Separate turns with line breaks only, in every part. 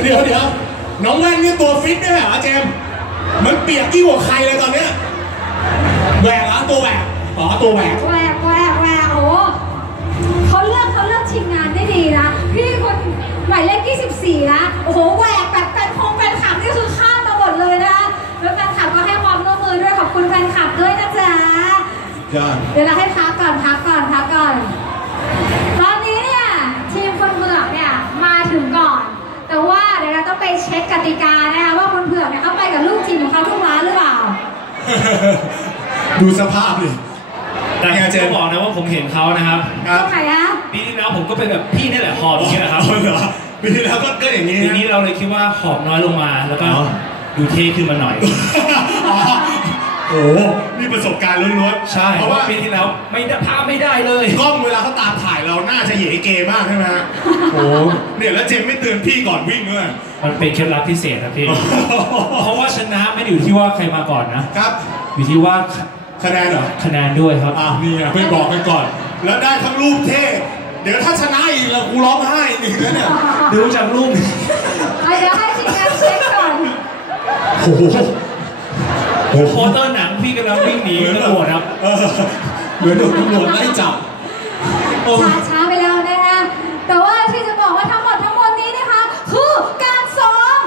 เดี๋ยวน้องแว่นนี่ตัวฟิตด้วยเหรอเจมมันเปียกยิ่งกว่าใครเลยตอนเนี้ยแหวกเหรอตัวแหวกตัวแหวก
โอ้เขาเลือกทีมงานได้ดีนะพี่คนหมายเลข24นะโอ้โหแหวกแบบแฟนคลับนี่คือข้ามมาหมดเลยนะแล้วแฟนคลับก็ให้ความร่วมมือด้วยขอบคุณแฟนคลับด้วยนะจ๊ะเดี๋ยวเราให้พักก่อนตอนนี้เนี่ยทีมคนเผือกเนี่ยมาถึงก่อนแต่ว่าเดี๋ยวเราต้องไปเช็คกติกานะคะว่าคนเผือกเนี่ยเขาไปกับลูกทีมของเขาทุกร้านหรือเปล่า
ดูสภาพดิ
แต่จะบอกนะว่าผมเห็นเขานะครับ
ก็ไหนอะ
ปีที่แล้วผมก็เป็นแบบพี่นี่แหละหอบอย่างนี้นะครับ
เหรอปีที่แล้วก็อย่างนี้
ปีนี้เราเลยคิดว่าหอบน้อยลงมาแล้วก็ดูเท่ขึ้นมาหน่อย
โอ้นี่ประสบการณ์ล้วน
ๆใช่เพราะว่าปีที่แล้วภาพไม่ได้เลย
กล้องเวลาเขาตามถ่ายเราน่าจะเหยเกมากใช่ไหมฮะโอ้เนี่ยแล้วเจมไม่เตือนพี่ก่อนวิ่งด้วย
มันเป็นเคล็ดลับพิเศษนะพี่เพราะว่าชนะไม่ได้อยู่ที่ว่าใครมาก่อนนะครับอยู่ที่ว่า
คะแนนเหรอ
คะแนนด้วยครับ
นี่ไงเพื่อนบอกกันก่อนแล้วได้ทั้งรูปเท่เดี๋ยวถ้าชนะอีกแล้วกูร้องไห้อีกแล้วเนี่ย
ดูจากรูป
เดี๋ยวให้ทีมงานเช็คก่อน
โพสเตอร์หนังพี่กำลังวิ่งหนีตำรวจครับ
เหมือนโดนตำรวจไล่จับ
ช้าไปแล้วนะคะแต่ว่าที่จะบอกว่าทั้งหมดนี้นะคะคือการซ้อม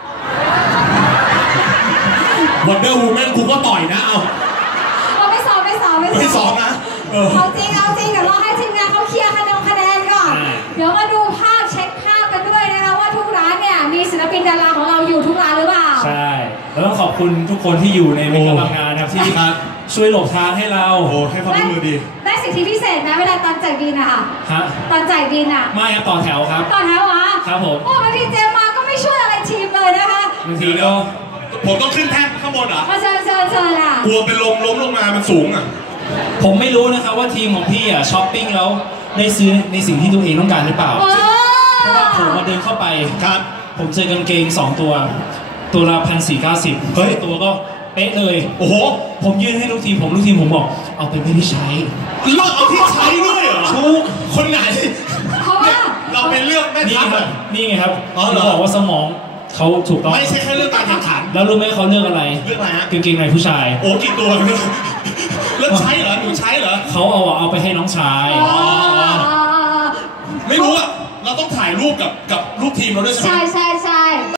Wonder Woman กูก็ต่อยนะ
ไม่ซ้อม
นะ
เอาจริงเดี๋ยวรอให้ทีมงานเขาเคลียร์คะแนนก่อนเดี๋ยวมาดูภาพเช็คภาพกันด้วยนะคะว่าทุกร้านเนี่ยมีศิลปินดาราของเราอยู่ทุกร้านหรือเปล่า
ใช่แล้วต้องขอบคุณทุกคนที่อยู่ในกำลังงานครับที่ช่วยหลบทางให้เรา
ให้ความร่วมมือดี
ได้สิทธิพิเศษนะเวลาตอนจ่ายบินอะค่ะตอนจ่ายบินอะ
ไม่ครับต่อแถวครับ
ต่อแถว
ครับผม
บางทีเจมมาก็ไม่ช่วยอะไรทีมเลยนะคะ
บางทีก็
ผมต้องขึ้นแท่นข้างบนเหรอ
เชิญล่ะ
กลัวเป็นล้มลงมามันสูงอ่ะ
ผมไม่รู้นะครับว่าทีมของพี่อ่ะช้อปปิ้งแล้วได้ซื้อในสิ่งที่ตัวเองต้องการหรือเปล่าเพราะว่าผมมาเดินเข้าไป
ครับ
ผมเจอกางเกง2ตัวละ1,490
เฮ้ย
ตัวก็เป๊ะเลย
โอ้โห
ผมยื่นให้ลูกทีมผมบอกเอาไปไม่ได้ใช้
เลือกเอาที่ใช้ด้วยเหรอ
ทุก
คนไหนเราไปเลือกไม่ทัน
นี่ไงครับเราบอกว่าสมองเขาถูกต้อง
ไม่ใช่แค่เรื่องการแข่งขัน
แล้วรู้ไหมเขาเลือกอะไร
ฮะ
กางเกงในผู้ชาย
โอ้กี่ตัวแล้วใช้เหรอหนูใช้เหรอ
เขาเอาไปให้น้องชาย
ไม่รู้อะเราต้องถ่ายรูปกับลูกทีมเราด้วยใช่ไหม
ใช่